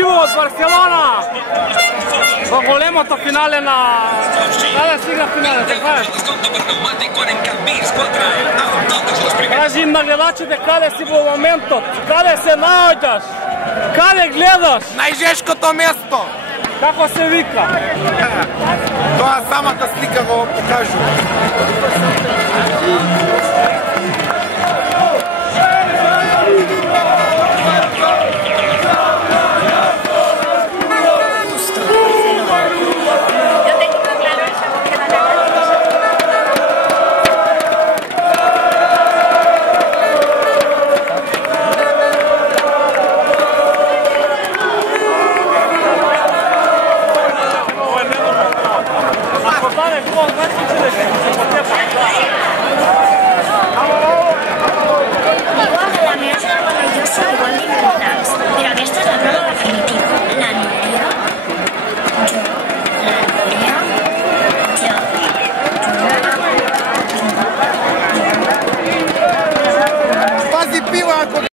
Uživo od Barcelona v големото финале на... Kada se igra finale, te kažeš? Kaži im na gledačite kada si v momentu, kada se nađaš, kada gledaš. Najžeškото mesto. Kako se vika? Тоа самата слика го покажува.